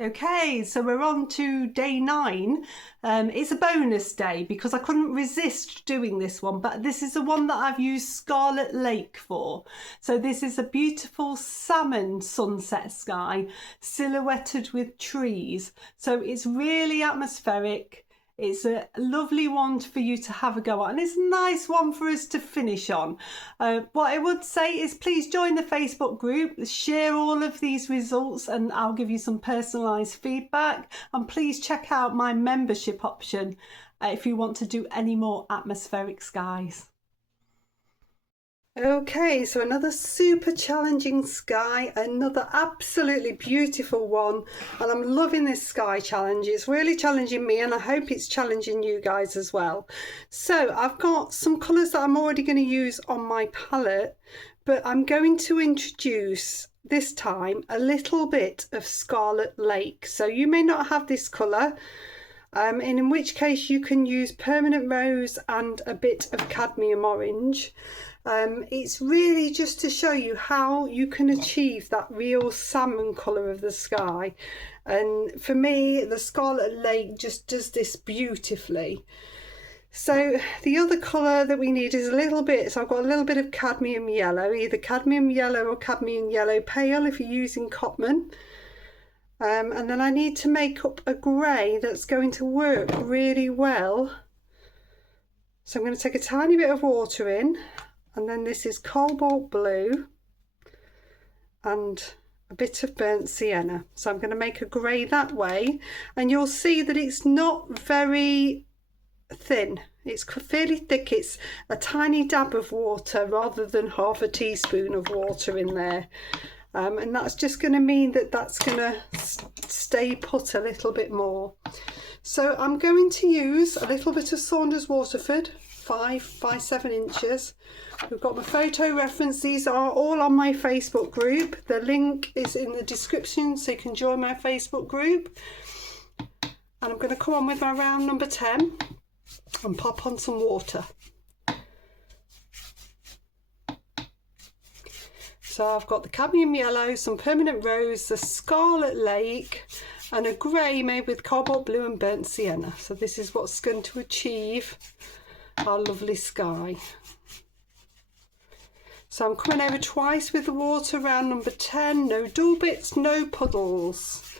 Okay, so we're on to day 9. It's a bonus day because I couldn't resist doing this one, but this is the one that I've used Scarlet Lake for. So this is a beautiful salmon sunset sky silhouetted with trees. So it's really atmospheric. It's a lovely one for you to have a go at, and it's a nice one for us to finish on. What I would say is please join the Facebook group, share all of these results, and I'll give you some personalised feedback. And please check out my membership option if you want to do any more atmospheric skies. Okay, so another super challenging sky, another absolutely beautiful one, and I'm loving this sky challenge. It's really challenging me, and I hope it's challenging you guys as well. So I've got some colours that I'm already going to use on my palette, but I'm going to introduce this time a little bit of Scarlet Lake. So you may not have this colour, and in which case you can use Permanent Rose and a bit of Cadmium Orange. It's really just to show you how you can achieve that real salmon colour of the sky, and for me the Scarlet Lake just does this beautifully. So the other colour that we need is a little bit, so I've got a little bit of cadmium yellow, either cadmium yellow or cadmium yellow pale if you're using Cotman. And then I need to make up a grey that's going to work really well. So I'm going to take a tiny bit of water in, and then this is cobalt blue and a bit of burnt sienna. So I'm going to make a grey that way, and you'll see that it's not very thin. It's fairly thick. It's a tiny dab of water rather than half a teaspoon of water in there. And that's just going to mean that that's going to stay put a little bit more. So I'm going to use a little bit of Saunders Waterford, 5 by 7 inches. We've got my photo reference. These are all on my Facebook group. The link is in the description so you can join my Facebook group. And I'm going to come on with my round number 10 and pop on some water. So I've got the cadmium yellow, some permanent rose, the Scarlet Lake, and a grey made with cobalt blue and burnt sienna. So this is what's going to achieve our lovely sky. So I'm coming over twice with the water, round number 10, no dull bits, no puddles.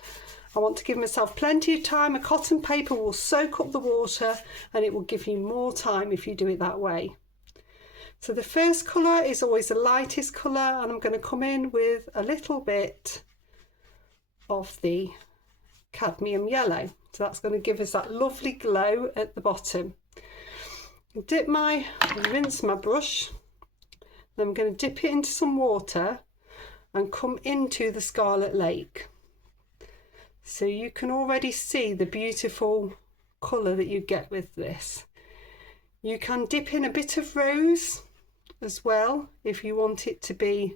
I want to give myself plenty of time. A cotton paper will soak up the water, and it will give you more time if you do it that way. So the first colour is always the lightest colour, and I'm going to come in with a little bit of the cadmium yellow. So that's going to give us that lovely glow at the bottom. Rinse my brush, then I'm going to dip it into some water and come into the Scarlet Lake. So you can already see the beautiful colour that you get with this. You can dip in a bit of rose as well if you want it to be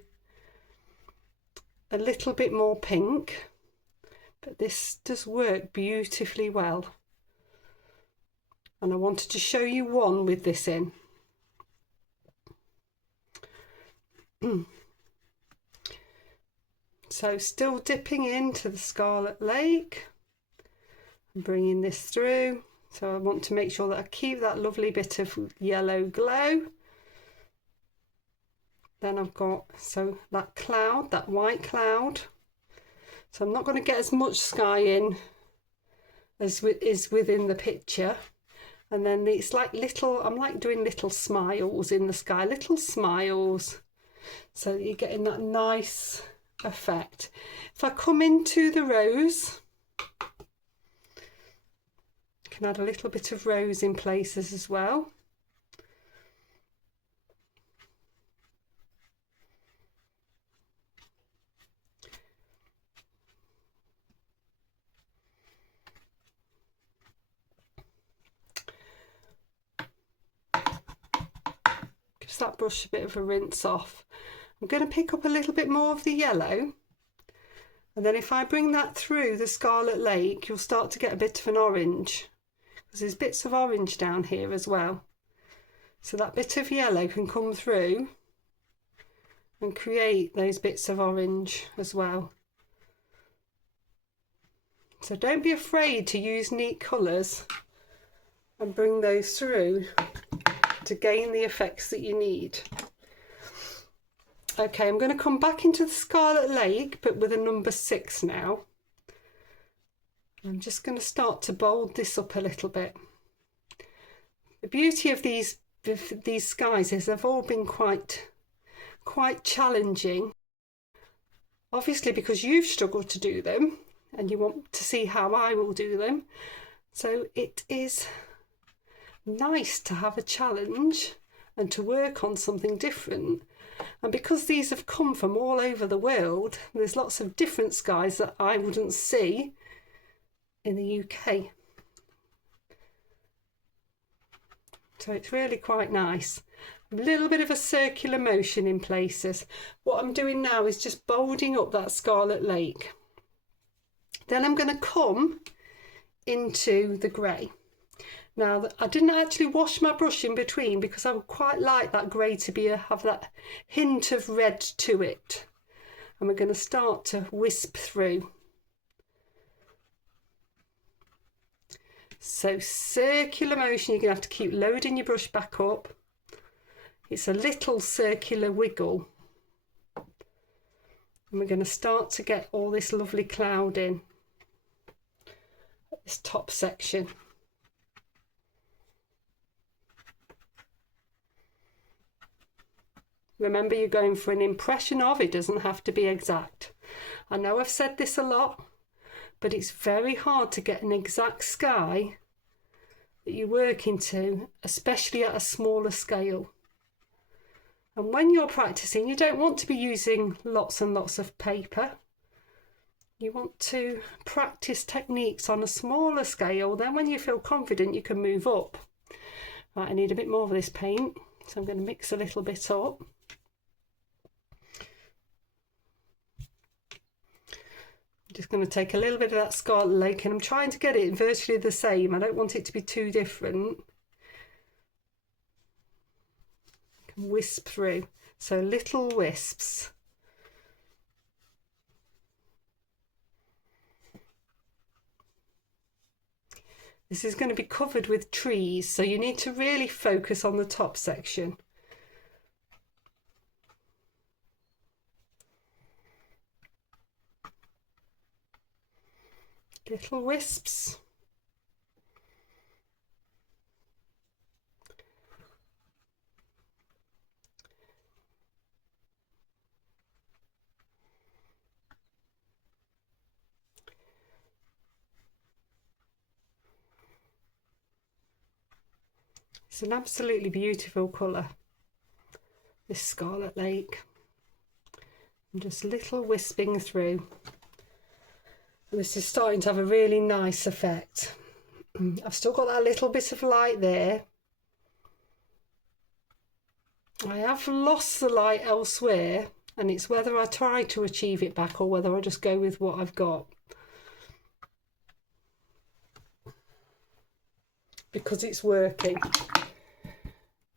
a little bit more pink, but this does work beautifully well, and I wanted to show you one with this in. So still dipping into the Scarlet Lake and bringing this through. So I want to make sure that I keep that lovely bit of yellow glow. Then I've got that cloud, that white cloud. So I'm not going to get as much sky in as is within the picture. And then it's like I'm like doing little smiles in the sky, little smiles. So that you're getting that nice effect. If I come into the rose, I can add a little bit of rose in places as well. Gives that brush a bit of a rinse off. I'm going to pick up a little bit more of the yellow, and then if I bring that through the Scarlet Lake, you'll start to get a bit of an orange, because there's bits of orange down here as well. So that bit of yellow can come through and create those bits of orange as well. So don't be afraid to use neat colours and bring those through to gain the effects that you need. Okay, I'm going to come back into the Scarlet Lake, but with a number 6 now. I'm just going to start to bold this up a little bit. The beauty of these skies is they've all been quite challenging. Obviously because you've struggled to do them and you want to see how I will do them. So it is nice to have a challenge and to work on something different. And because these have come from all over the world, there's lots of different skies that I wouldn't see in the UK. So it's really quite nice. A little bit of a circular motion in places. What I'm doing now is just bolding up that Scarlet Lake. Then I'm going to come into the grey. Now, I didn't actually wash my brush in between because I would quite like that grey to have that hint of red to it. And we're going to start to wisp through. So circular motion, you're going to have to keep loading your brush back up. It's a little circular wiggle. And we're going to start to get all this lovely cloud in this top section. Remember, you're going for an impression of, it doesn't have to be exact. I know I've said this a lot, but it's very hard to get an exact sky that you work into, especially at a smaller scale. And when you're practicing, you don't want to be using lots and lots of paper. You want to practice techniques on a smaller scale. Then when you feel confident, you can move up. Right, I need a bit more of this paint, so I'm going to mix a little bit up. Just going to take a little bit of that Scarlet Lake, and I'm trying to get it virtually the same. I don't want it to be too different. Can wisp through, so little wisps. This is going to be covered with trees, so you need to really focus on the top section. Little wisps. It's an absolutely beautiful colour, this Scarlet Lake. And just little wisping through. And this is starting to have a really nice effect. I've still got that little bit of light there. I have lost the light elsewhere, and it's whether I try to achieve it back or whether I just go with what I've got. Because it's working.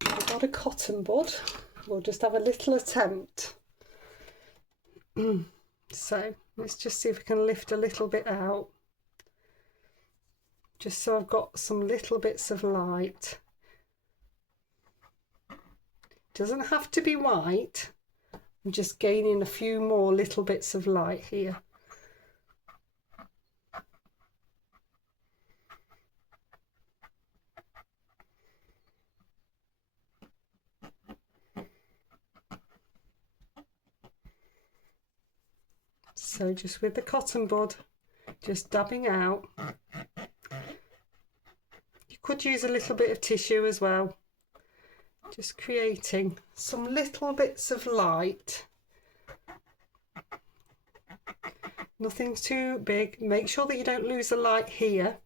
I've got a cotton bud. We'll just have a little attempt. So let's just see if we can lift a little bit out, just so I've got some little bits of light. Doesn't have to be white. I'm just gaining a few more little bits of light here. So just with the cotton bud, just dabbing out. You could use a little bit of tissue as well. Just creating some little bits of light. Nothing too big. Make sure that you don't lose the light here,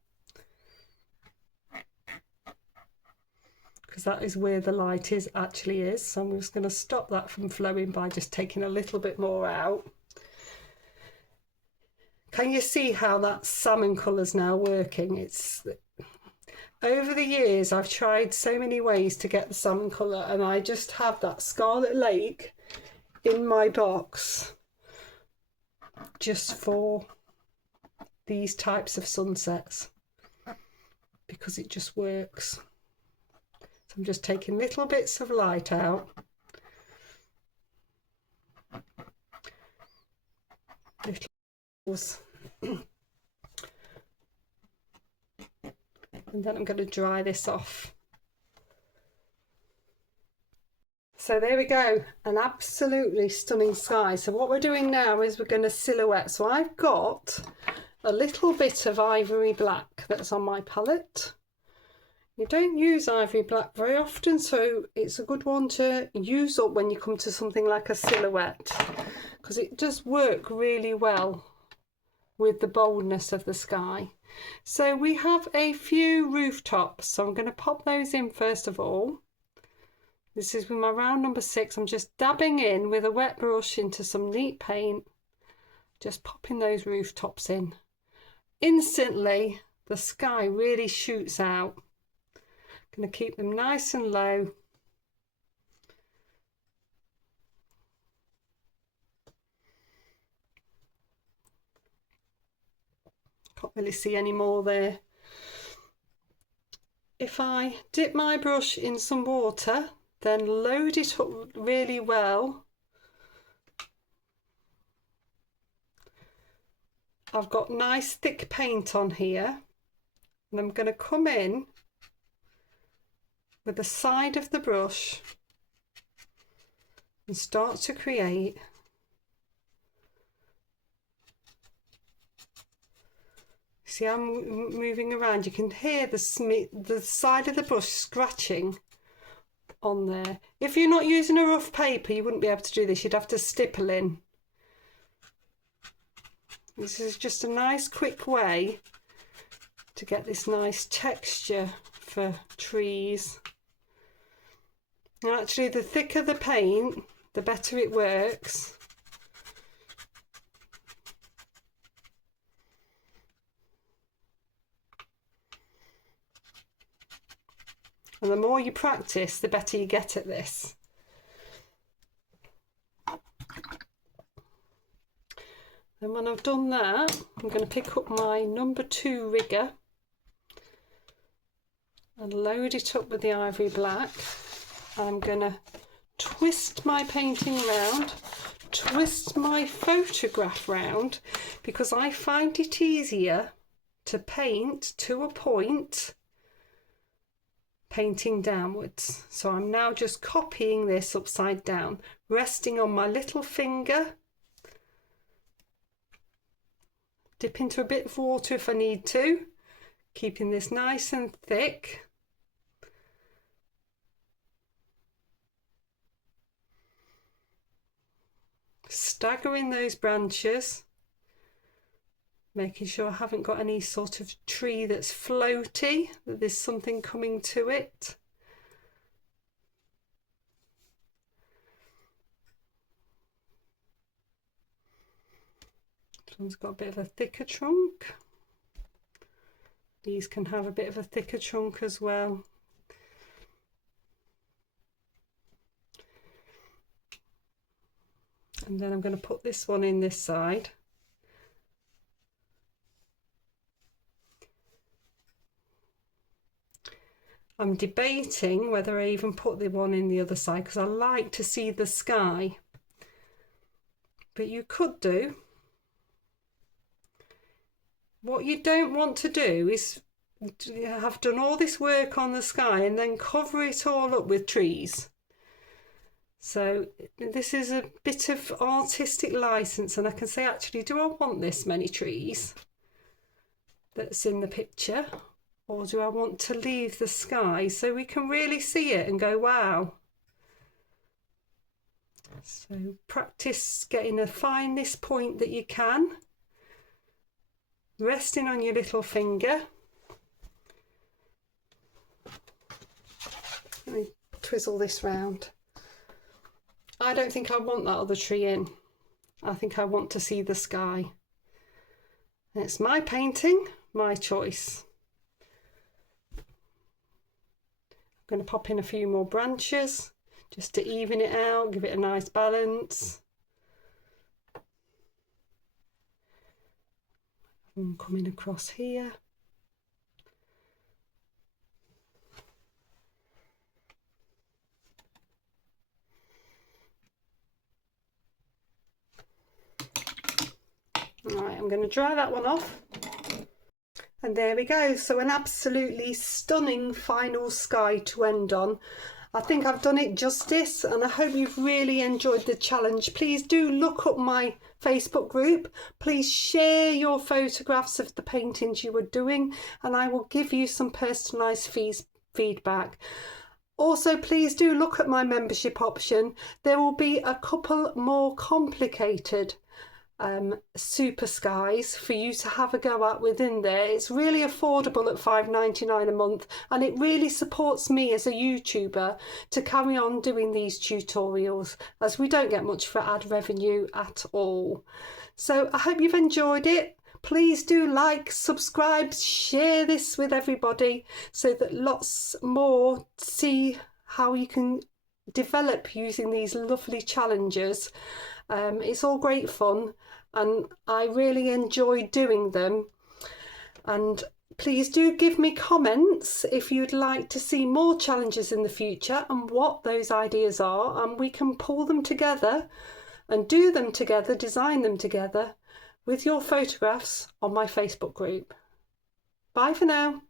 because that is where the light actually is. So I'm just going to stop that from flowing by just taking a little bit more out. Can you see how that salmon colour's now working? It's over the years I've tried so many ways to get the salmon colour, and I just have that Scarlet Lake in my box just for these types of sunsets because it just works. So I'm just taking little bits of light out. Little and then I'm going to dry this off. So there we go, an absolutely stunning sky. So what we're doing now is we're going to silhouette. So I've got a little bit of ivory black that's on my palette. You don't use ivory black very often, so it's a good one to use up when you come to something like a silhouette, because it does work really well with the boldness of the sky. So we have a few rooftops, so I'm going to pop those in first of all. This is with my round number 6. I'm just dabbing in with a wet brush into some neat paint, just popping those rooftops in. Instantly the sky really shoots out. I'm going to keep them nice and low. Can't really see any more there. If I dip my brush in some water, then load it up really well, I've got nice thick paint on here, and I'm going to come in with the side of the brush and start to create see I'm moving around. You can hear the side of the brush scratching on there. If you're not using a rough paper, you wouldn't be able to do this. You'd have to stipple in. This is just a nice quick way to get this nice texture for trees. And actually, the thicker the paint, the better it works. And the more you practice, the better you get at this. And when I've done that, I'm going to pick up my number 2 rigger and load it up with the ivory black. I'm going to twist my painting round, twist my photograph round, because I find it easier to paint to a point painting downwards. So I'm now just copying this upside down, resting on my little finger, dip into a bit of water if I need to, keeping this nice and thick. Staggering those branches, making sure I haven't got any sort of tree that's floaty, that there's something coming to it. This one's got a bit of a thicker trunk. These can have a bit of a thicker trunk as well. And then I'm going to put this one in this side. I'm debating whether I even put the one in the other side, because I like to see the sky. But you could do. What you don't want to do is have done all this work on the sky and then cover it all up with trees. So this is a bit of artistic license, and I can say, actually, do I want this many trees that's in the picture? Or do I want to leave the sky so we can really see it and go, wow? So practice getting the finest point that you can, resting on your little finger. Let me twizzle this round. I don't think I want that other tree in. I think I want to see the sky. And it's my painting, my choice. I'm going to pop in a few more branches just to even it out, give it a nice balance. One coming across here. Right, I'm going to dry that one off. And there we go. So an absolutely stunning final sky to end on. I think I've done it justice, and I hope you've really enjoyed the challenge. Please do look up my Facebook group. Please share your photographs of the paintings you were doing, and I will give you some personalised feedback. Also, please do look at my membership option. There will be a couple more complicated super skies for you to have a go at within there. It's really affordable at £5.99 a month, and it really supports me as a YouTuber to carry on doing these tutorials, as we don't get much for ad revenue at all. So I hope you've enjoyed it. Please do like, subscribe, share this with everybody so that lots more see how you can develop using these lovely challenges. It's all great fun, and I really enjoy doing them. And please do give me comments if you'd like to see more challenges in the future and what those ideas are, and we can pull them together and do them together, design them together with your photographs on my Facebook group. Bye for now.